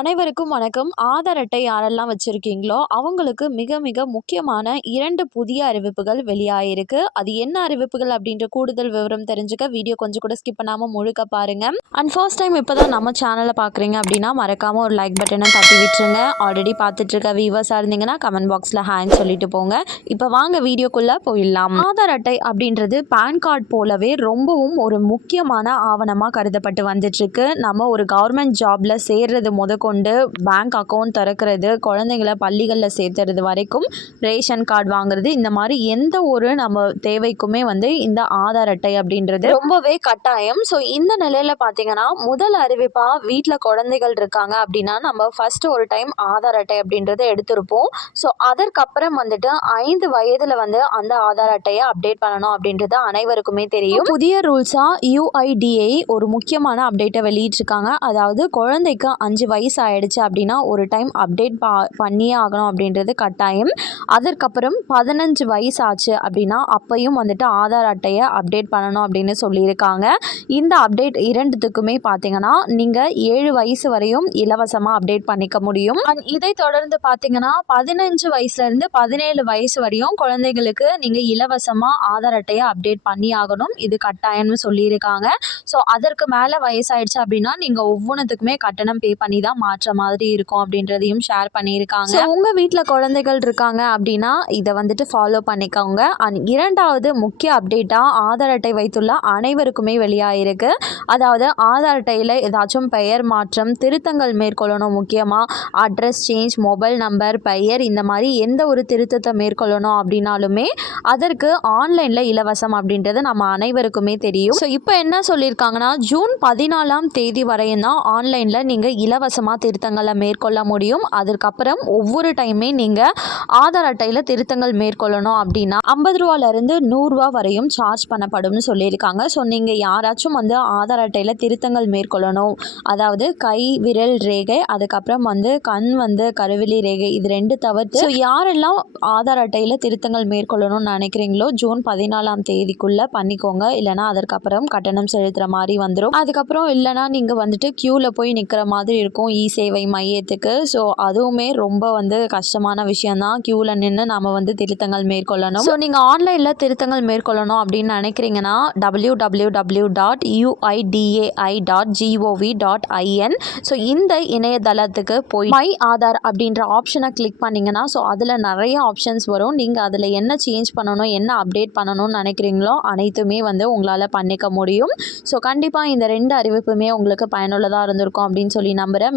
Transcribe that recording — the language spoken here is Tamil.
அனைவருக்கும் வணக்கம். ஆதார் அட்டை யாரெல்லாம் வச்சுருக்கீங்களோ அவங்களுக்கு மிக மிக முக்கியமான இரண்டு புதிய அறிவிப்புகள் வெளியாகிருக்கு அது என்ன அறிவிப்புகள் அப்படின்ற கூடுதல் விவரம் தெரிஞ்சுக்க வீடியோ கொஞ்சம் கூட ஸ்கிப் பண்ணாமல் முழுக்க பாருங்க. அண்ட் ஃபர்ஸ்ட் டைம் இப்போ தான் நம்ம சேனலை பார்க்குறீங்க அப்படின்னா மறக்காமல் ஒரு லைக் பட்டனை தட்டி விட்டுருங்க. ஆல்ரெடி பார்த்துட்டு இருக்க வியூவர்ஸாக இருந்தீங்கன்னா கமெண்ட் பாக்ஸில் ஹேண்ட் சொல்லிட்டு போங்க. இப்போ வாங்க வீடியோக்குள்ளே போயிடலாம். ஆதார் அட்டை அப்படின்றது பேன் கார்டு போலவே ரொம்பவும் ஒரு முக்கியமான ஆவணமாக கருதப்பட்டு வந்துட்டுருக்கு நம்ம ஒரு கவர்மெண்ட் ஜாபில் சேர்றது கொண்டு பேங்க் அக்கௌண்ட் திறக்கிறது குழந்தைங்கள பள்ளிகளில் சேர்த்துறது வரைக்கும் ரேஷன் கார்டு வாங்குறது இந்த மாதிரி எந்த ஒரு நம்ம தேவைக்குமே வந்து இந்த ஆதார் அட்டை அப்படின்றது ரொம்பவே கட்டாயம். ஸோ இந்த நிலையில் பார்த்தீங்கன்னா முதல் அறிவிப்பாக வீட்டில் குழந்தைகள் இருக்காங்க அப்படின்னா நம்ம ஃபர்ஸ்ட் ஒரு டைம் ஆதார் அட்டை அப்படின்றத எடுத்திருப்போம். ஸோ அதற்கப்புறம் வந்துட்டு ஐந்து வயதில் வந்து அந்த ஆதார் அட்டையை அப்டேட் பண்ணணும் அப்படின்றது அனைவருக்குமே தெரியும். புதிய ரூல்ஸாக யூஐடிஐ ஒரு முக்கியமான அப்டேட்டை வெளியிட்டிருக்காங்க. அதாவது குழந்தைக்கு அஞ்சு வயசு ஆயிடுச்சு அப்படின்னா ஒரு டைம் அப்டேட் பா பண்ணியே ஆகணும் அப்படின்றது கட்டாயம். அதற்கப்புறம் பதினஞ்சு வயசு ஆச்சு அப்படின்னா அப்பையும் வந்துட்டு ஆதார் அட்டையை அப்டேட் பண்ணணும் அப்படின்னு சொல்லியிருக்காங்க. இந்த அப்டேட் இரண்டுத்துக்குமே பார்த்தீங்கன்னா நீங்கள் ஏழு வயசு வரையும் இலவசமாக அப்டேட் பண்ணிக்க முடியும். அண்ட் இதை தொடர்ந்து பார்த்தீங்கன்னா பதினஞ்சு வயசுலேருந்து பதினேழு வயசு வரையும் குழந்தைகளுக்கு நீங்கள் இலவசமாக ஆதார் அட்டையை அப்டேட் பண்ணி ஆகணும். இது கட்டாயம்னு சொல்லியிருக்காங்க. ஸோ அதற்கு மேலே வயசாயிடுச்சு அப்படின்னா நீங்கள் ஒவ்வொன்றுத்துக்குமே கட்டணம் பே பண்ணி தான் மாற்ற மாதிரி இருக்கும் அப்படின்றதையும் ஷேர் பண்ணியிருக்காங்க. ஸோ உங்கள் வீட்டில் குழந்தைகள் இருக்காங்க அப்படின்னா இதை வந்துட்டு ஃபாலோ பண்ணிக்கோங்க. அண்ட் இரண்டாவது முக்கிய அப்டேட்டாக ஆதார் அட்டை வைத்துள்ள அனைவருக்குமே வெளியாகிருக்கு அதாவது ஆதார் அட்டையில் ஏதாச்சும் பெயர் மாற்றம் திருத்தங்கள் மேற்கொள்ளணும் முக்கியமாக அட்ரஸ் சேஞ்ச் மொபைல் நம்பர் பெயர் இந்த மாதிரி எந்த ஒரு திருத்தத்தை மேற்கொள்ளணும் அப்படின்னாலுமே அதற்கு ஆன்லைனில் இலவசம் அப்படின்றது நம்ம அனைவருக்குமே தெரியும். ஸோ இப்போ என்ன சொல்லியிருக்காங்கன்னா ஜூன் பதினாலாம் தேதி வரையும் தான் ஆன்லைனில் நீங்கள் இலவசமாக திருத்தங்களை மேற்கொள்ள முடியும். அதற்கப்புறம் ஒவ்வொரு டைமே நீங்கள் ஆதார் அட்டையில் திருத்தங்கள் மேற்கொள்ளணும் அப்படின்னா ஐம்பது ரூபாலேருந்து நூறுரூவா வரையும் சார்ஜ் பண்ணப்படும்னு சொல்லியிருக்காங்க. ஸோ நீங்கள் யாராச்சும் வந்து ஆதார் அட்டையில் திருத்தங்கள் மேற்கொள்ளணும். அதாவது கை விரல் ரேகை அதுக்கப்புறம் வந்து கண் வந்து கருவிழி ரேகை இது ரெண்டு தவிர்த்து ஸோ யாரெல்லாம் ஆதார் அட்டையில் திருத்தங்கள் மேற்கொள்ளணும்னு நினைக்கிறீங்களோ ஜூன் பதினாலாம் தேதிக்குள்ளே பண்ணிக்கோங்க. இல்லைனா அதற்கப்புறம் கட்டணம் செலுத்துகிற மாதிரி வந்துடும் அதுக்கப்புறம் இல்லைனா நீங்கள் வந்துட்டு க்யூவில் போய் நிற்கிற மாதிரி இருக்கும். இ சேவை மையத்துக்கு. ஸோ அதுவுமே ரொம்ப வந்து கஷ்டமான விஷயந்தான் க்யூவில் நின்று நாம் வந்து திருத்தங்கள் மேற்கொள்ளணும். ஸோ நீங்கள் ஆன்லைனில் திருத்தங்கள் மேற்கொள்ளணும் அப்படின்னு நினைக்கிறீங்கன்னா W W W dot UIDAI dot GOV dot IN so இந்த இணையதளத்துக்கு போய் மை ஆதார் அப்படின்ற ஆப்ஷனை கிளிக் பண்ணிங்கன்னா ஸோ அதில் நிறைய ஆப்ஷன்ஸ் வரும். நீங்கள் அதில் என்ன சேஞ்ச் பண்ணணும் என்ன அப்டேட் பண்ணணும்னு நினைக்கிறீங்களோ அனைத்துமே வந்து உங்களால் பண்ணிக்க முடியும். ஸோ கண்டிப்பாக இந்த ரெண்டு அறிவிப்புமே உங்களுக்கு பயனுள்ளதாக இருந்திருக்கும் அப்படின்னு சொல்லி நம்புகிறேன்